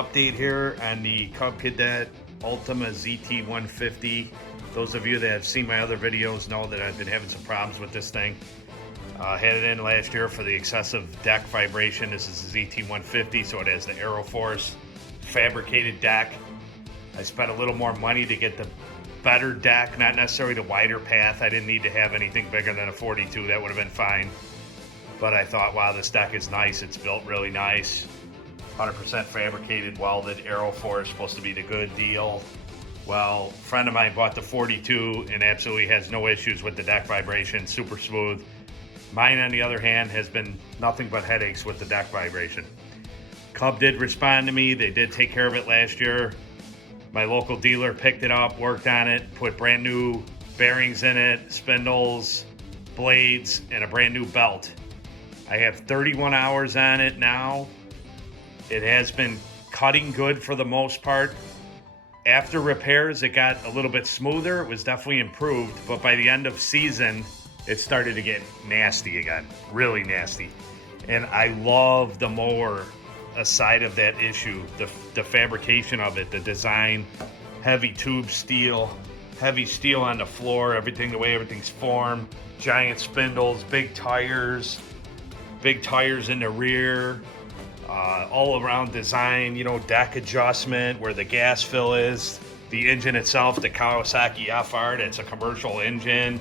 update here on the Cub Cadet Ultima ZT150. Those of you that have seen my other videos know that I've been having some problems with this thing. Had it in last year for the excessive deck vibration. This is the ZT150, so it has the Aeroforce fabricated deck. I spent a little more money to get the better deck, not necessarily the wider path. I didn't need to have anything bigger than a 42. That would have been fine. But I thought, wow, this deck is nice. It's built really nice. 100% fabricated, welded, Aeroforce, supposed to be the good deal. Well, a friend of mine bought the 42 and absolutely has no issues with the deck vibration, super smooth. Mine, on the other hand, has been nothing but headaches with the deck vibration. Cub did respond to me. They did take care of it last year. My local dealer picked it up, worked on it, put brand new bearings in it, spindles, blades, and a brand new belt. I have 31 hours on it now. It has been cutting good for the most part. After repairs, it got a little bit smoother. It was definitely improved, but by the end of season, it started to get nasty again, really nasty. And I love the mower aside of that issue, the fabrication of it, the design, heavy tube steel, heavy steel on the floor, everything, the way everything's formed, giant spindles, big tires in the rear, all around design, you know, deck adjustment, where the gas fill is, the engine itself, the Kawasaki FR, that's a commercial engine.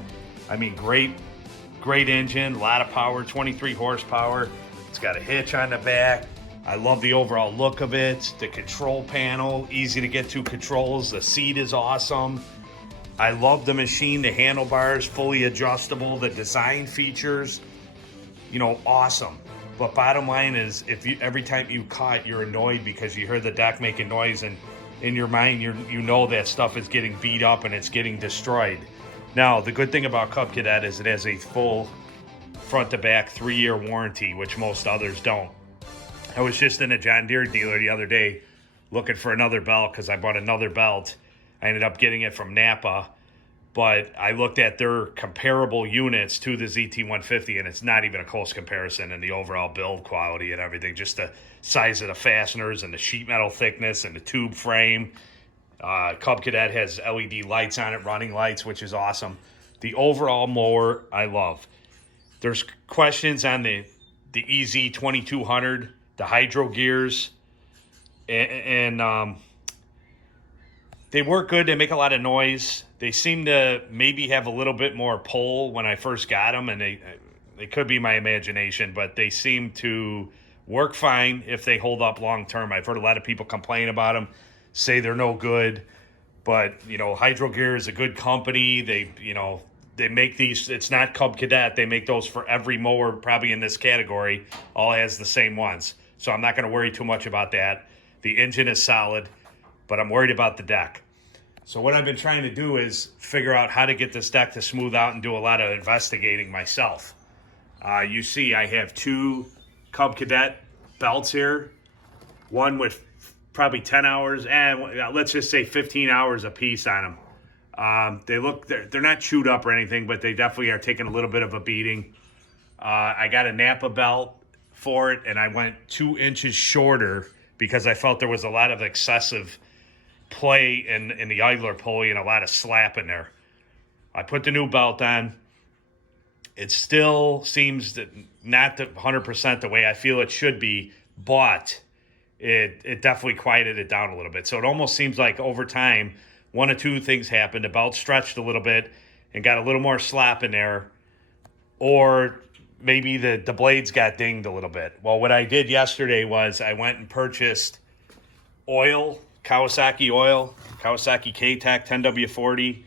I mean, great engine, a lot of power, 23 horsepower. It's got a hitch on the back. I love the overall look of it. The control panel, easy to get to controls. The seat is awesome. I love the machine, the handlebars, fully adjustable, the design features, you know, awesome. But bottom line is, every time you cut, you're annoyed because you hear the deck making noise, and in your mind, you know that stuff is getting beat up and it's getting destroyed. Now, the good thing about Cub Cadet is it has a full front-to-back 3-year warranty, which most others don't. I was just in a John Deere dealer the other day looking for another belt because I bought another belt. I ended up getting it from Napa, but I looked at their comparable units to the ZT150, and it's not even a close comparison in the overall build quality and everything. Just the size of the fasteners and the sheet metal thickness and the tube frame. Cub Cadet has LED lights on it, running lights, which is awesome. The overall mower, I love. There's questions on the EZ 2200, the hydro gears, and they work good. They make a lot of noise. They seem to maybe have a little bit more pull when I first got them, and they could be my imagination, but they seem to work fine if they hold up long term. I've heard a lot of people complain about them, say they're no good, but you know, Hydro Gear is a good company. They make these. It's not Cub Cadet. They make those for every mower probably in this category. All has the same ones, so I'm not going to worry too much about that. The engine is solid, but I'm worried about the deck. So what I've been trying to do is figure out how to get this deck to smooth out and do a lot of investigating myself. You see, I have 2 Cub Cadet belts here, one with probably 10 hours, and let's just say 15 hours a piece on them. They're not chewed up or anything, but they definitely are taking a little bit of a beating. I got a Napa belt for it, and I went 2 inches shorter because I felt there was a lot of excessive play in the idler pulley and a lot of slap in there. I put the new belt on. It still seems that not 100% the way I feel it should be, but it definitely quieted it down a little bit. So it almost seems like over time, one of 2 things happened. The belt stretched a little bit and got a little more slap in there, or maybe the blades got dinged a little bit. Well, what I did yesterday was I went and purchased oil, Kawasaki K-Tech 10W40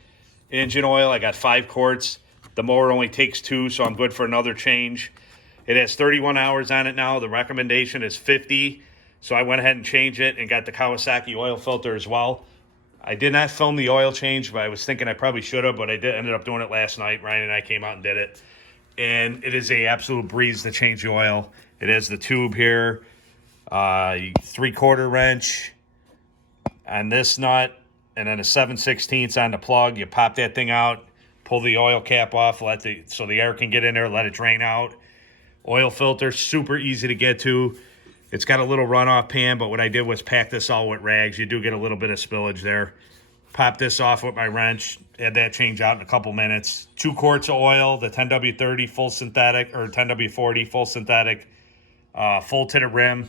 engine oil. I got 5 quarts. The mower only takes 2, so I'm good for another change. It has 31 hours on it now. The recommendation is 50, so I went ahead and changed it and got the Kawasaki oil filter as well. I did not film the oil change, but I was thinking I probably should have, but I ended up doing it last night. Ryan and I came out and did it, and it is a absolute breeze to change the oil. It has the tube here, 3/4 wrench on this nut, and then a 7/16 on the plug. You pop that thing out, pull the oil cap off, so the air can get in there, let it drain out. Oil filter, super easy to get to. It's got a little runoff pan, but what I did was pack this all with rags. You do get a little bit of spillage there. Pop this off with my wrench. Had that change out in a couple minutes. 2 quarts of oil, the 10W30 full synthetic, or 10W40 full synthetic, full to the rim.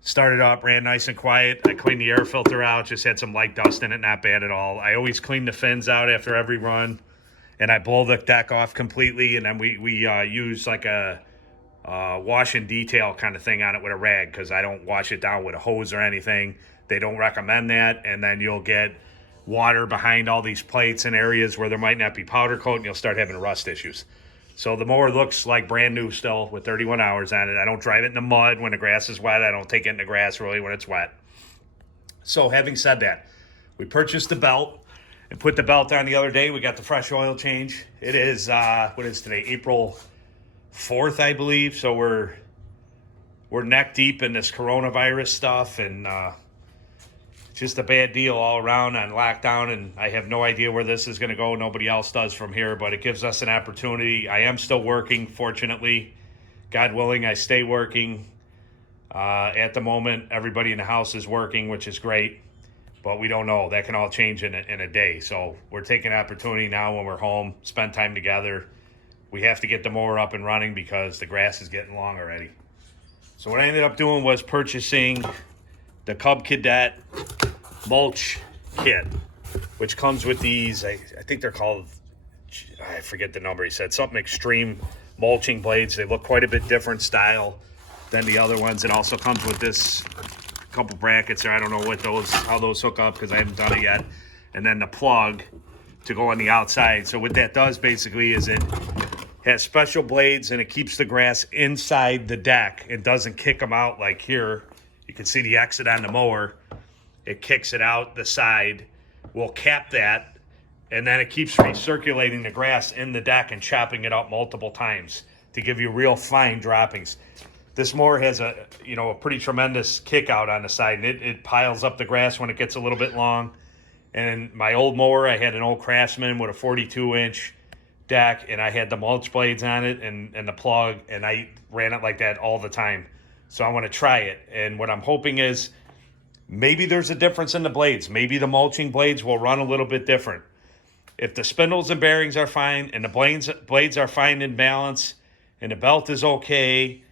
Started up, ran nice and quiet. I cleaned the air filter out, just had some light dust in it, not bad at all. I always clean the fins out after every run, and I blow the deck off completely, and then we use like a wash and detail kind of thing on it with a rag, because I don't wash it down with a hose or anything. They don't recommend that, and then you'll get water behind all these plates in areas where there might not be powder coat, and you'll start having rust issues. So the mower looks like brand new still with 31 hours on it. I don't drive it in the mud when the grass is wet. I don't take it in the grass really when it's wet. So having said that, we purchased the belt and put the belt on the other day. We got the fresh oil change. It is, what is today? April 4th, I believe. So we're neck deep in this coronavirus stuff, and just a bad deal all around on lockdown, and I have no idea where this is going to go. Nobody else does from here, but it gives us an opportunity. I am still working, fortunately. God willing, I stay working. At the moment, everybody in the house is working, which is great, but we don't know. That can all change in a day. So we're taking an opportunity now when we're home, spend time together. We have to get the mower up and running because the grass is getting long already. So what I ended up doing was purchasing the Cub Cadet Mulch Kit, which comes with these, I think they're called, I forget the number, he said, something extreme mulching blades. They look quite a bit different style than the other ones. It also comes with this couple brackets there. I don't know how those hook up because I haven't done it yet. And then the plug to go on the outside. So what that does basically is it has special blades, and it keeps the grass inside the deck and doesn't kick them out like here. You can see the exit on the mower. It kicks it out the side. We'll cap that, and then it keeps recirculating the grass in the deck and chopping it up multiple times to give you real fine droppings. This mower has a pretty tremendous kick out on the side, and it piles up the grass when it gets a little bit long. And my old mower, I had an old Craftsman with a 42-inch deck, and I had the mulch blades on it and the plug, and I ran it like that all the time. So I want to try it, and what I'm hoping is maybe there's a difference in the blades. Maybe the mulching blades will run a little bit different. If the spindles and bearings are fine, and the blades are fine in balance, and the belt is okay,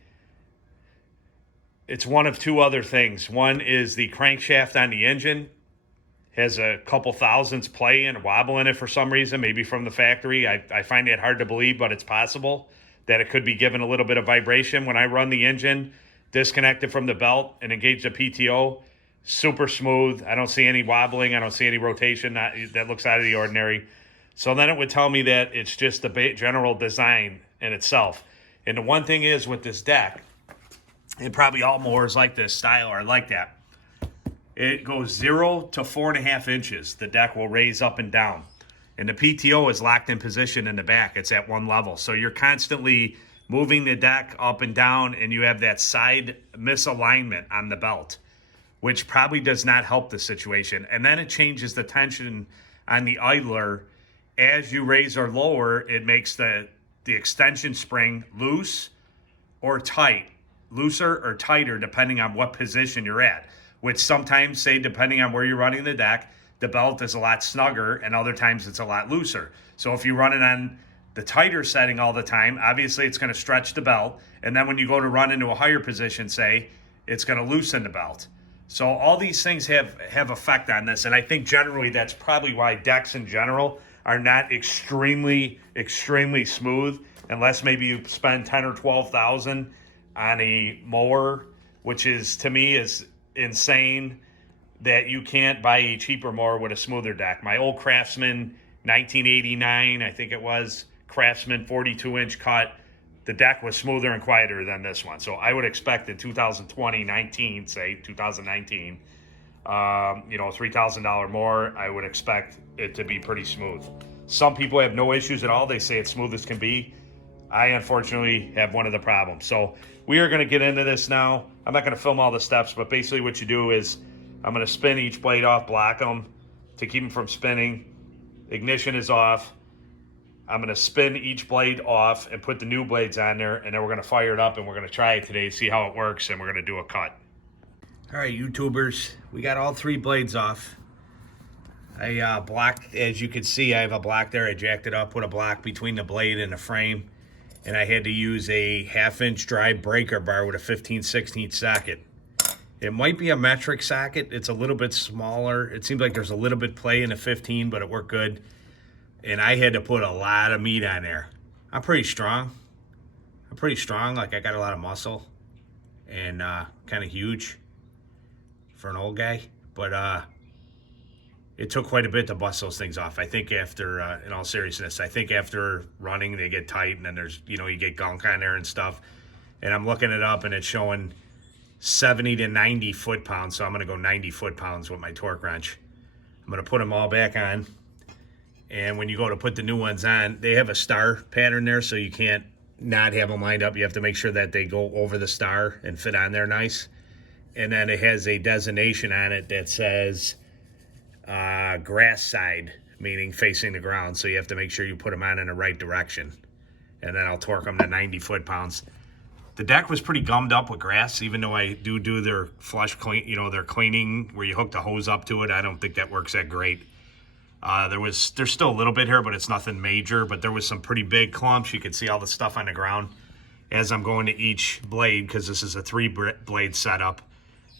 it's one of two other things. One is the crankshaft on the engine has a couple thousandths play and wobble in it for some reason, maybe from the factory. I find that hard to believe, but it's possible that it could be given a little bit of vibration. When I run the engine, disconnect it from the belt and engage the PTO, super smooth. I don't see any wobbling. I don't see any rotation that looks out of the ordinary. So then it would tell me that it's just the general design in itself. And the one thing is with this deck, and probably all mowers like this style are like that, it goes 0 to 4.5 inches. The deck will raise up and down. And the PTO is locked in position in the back. It's at one level. So you're constantly moving the deck up and down, and you have that side misalignment on the belt, which probably does not help the situation. And then it changes the tension on the idler. As you raise or lower, it makes the extension spring loose or tight. Looser or tighter depending on what position you're at, which sometimes, say, depending on where you're running the deck, the belt is a lot snugger, and other times it's a lot looser. So if you run it on the tighter setting all the time, obviously it's going to stretch the belt, and then when you go to run into a higher position, say, it's going to loosen the belt. So all these things have effect on this, and I think generally that's probably why decks in general are not extremely smooth, unless maybe you spend 10 or 12,000 on a mower, which is, to me, is insane that you can't buy a cheaper mower with a smoother deck. My old Craftsman 1989, I think it was, Craftsman 42-inch cut, the deck was smoother and quieter than this one. So I would expect in 2019, say 2019, $3,000 more, I would expect it to be pretty smooth. Some people have no issues at all. They say it's smooth as can be. I unfortunately have one of the problems. So we are going to get into this now. I'm not going to film all the steps, but basically what you do is I'm going to spin each blade off, block them to keep them from spinning. Ignition is off. I'm going to spin each blade off and put the new blades on there, and then we're going to fire it up and we're going to try it today, see how it works, and we're going to do a cut. All right, YouTubers, we got all 3 blades off. I blocked, as you can see, I have a block there. I jacked it up, put a block between the blade and the frame, and I had to use a 1/2-inch drive breaker bar with a 15/16 socket. It might be a metric socket. It's a little bit smaller. It seems like there's a little bit play in the 15, but it worked good. And I had to put a lot of meat on there. I'm pretty strong. Like I got a lot of muscle and kind of huge for an old guy. But it took quite a bit to bust those things off. I think after, in all seriousness, I think after running, they get tight, and then there's, you know, you get gunk on there and stuff. And I'm looking it up, and it's showing 70 to 90 foot-pounds, so I'm going to go 90 foot-pounds with my torque wrench. I'm going to put them all back on, and when you go to put the new ones on, they have a star pattern there, so you can't not have them lined up. You have to make sure that they go over the star and fit on there nice. And then it has a designation on it that says grass side, meaning facing the ground, so you have to make sure you put them on in the right direction. And then I'll torque them to 90 foot-pounds. The deck was pretty gummed up with grass, even though I do their flush clean, you know, their cleaning where you hook the hose up to it. I don't think that works that great. There's still a little bit here, but it's nothing major. But there was some pretty big clumps. You could see all the stuff on the ground. As I'm going to each blade, because this is a 3-blade setup,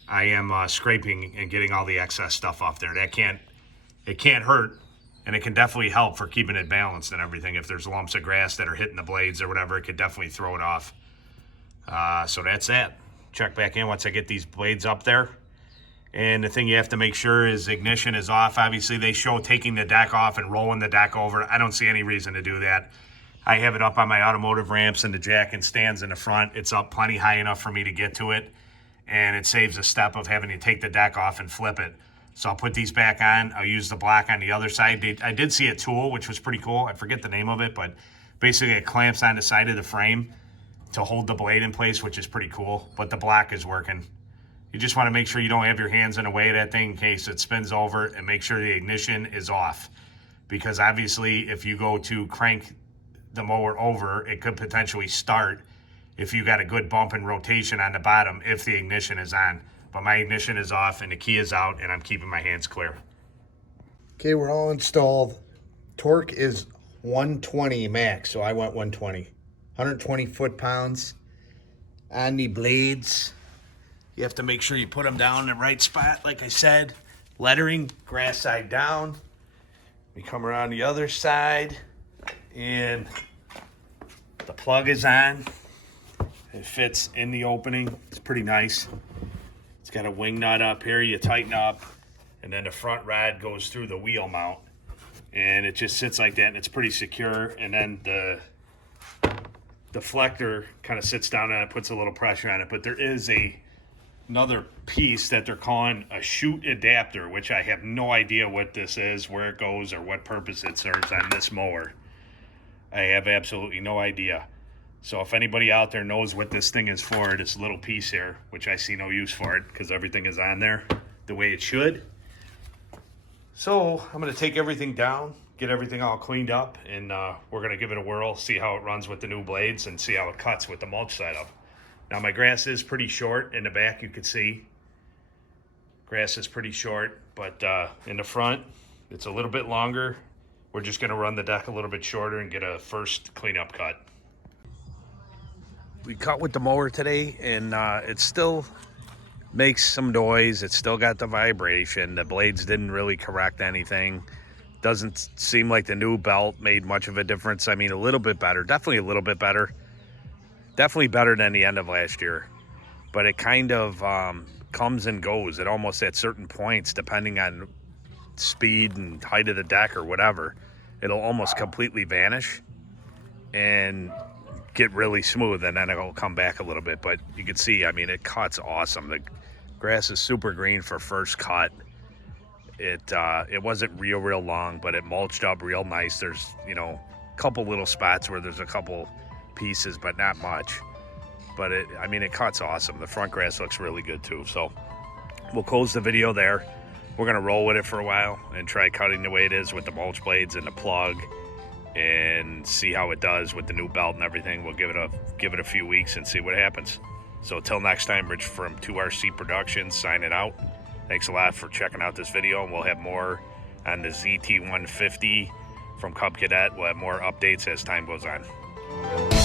I am scraping and getting all the excess stuff off there. It can't hurt, and it can definitely help for keeping it balanced and everything. If there's lumps of grass that are hitting the blades or whatever, it could definitely throw it off. So that's that. Check back in once I get these blades up there. And the thing you have to make sure is ignition is off. Obviously, they show taking the deck off and rolling the deck over. I don't see any reason to do that. I have it up on my automotive ramps, and the jack and stands in the front. It's up plenty high enough for me to get to it, and it saves a step of having to take the deck off and flip it. So I'll put these back on. I'll use the block on the other side. I did see a tool, which was pretty cool. I forget the name of it, but basically it clamps on the side of the frame to hold the blade in place, which is pretty cool, but the block is working. You just want to make sure you don't have your hands in the way of that thing in case it spins over, and make sure the ignition is off, because obviously if you go to crank the mower over, it could potentially start if you got a good bump and rotation on the bottom if the ignition is on. But my ignition is off and the key is out, and I'm keeping my hands clear. Okay, we're all installed. Torque is 120 max, so I went 120. 120 foot-pounds on the blades. You have to make sure you put them down in the right spot, like I said. Lettering, grass side down. We come around the other side, and the plug is on. It fits in the opening. It's pretty nice. It's got a wing nut up here you tighten up, and then the front rod goes through the wheel mount, and it just sits like that, and it's pretty secure. And then the deflector kind of sits down and it puts a little pressure on it. But there is another piece that they're calling a chute adapter, which I have no idea what this is, where it goes, or what purpose it serves on this mower. I have absolutely no idea. So if anybody out there knows what this thing is for, this little piece here, which I see no use for it because everything is on there the way it should. So I'm going to take everything down, get everything all cleaned up, and we're going to give it a whirl, see how it runs with the new blades, and see how it cuts with the mulch setup. Now my grass is pretty short in the back, you can see. Grass is pretty short, but in the front, it's a little bit longer. We're just going to run the deck a little bit shorter and get a first cleanup cut. We cut with the mower today, and it still makes some noise. It's still got the vibration. The blades didn't really correct anything. Doesn't seem like the new belt made much of a difference. I mean, a little bit better, definitely a little bit better. Definitely better than the end of last year. But it kind of comes and goes. It almost at certain points, depending on speed and height of the deck or whatever, it'll almost completely vanish and get really smooth, and then it'll come back a little bit. But you can see, I mean, it cuts awesome. The grass is super green for first cut. It wasn't real long, but it mulched up real nice. There's, you know, a couple little spots where there's a couple pieces, but not much. But I mean, it cuts awesome. The front grass looks really good too. So we'll close the video there. We're gonna roll with it for a while and try cutting the way it is with the mulch blades and the plug and see how it does with the new belt and everything. We'll give it a few weeks and see what happens. So till next time, Rich from 2RC Productions signing out. Thanks a lot for checking out this video, and we'll have more on the ZT150 from Cub Cadet. We'll have more updates as time goes on.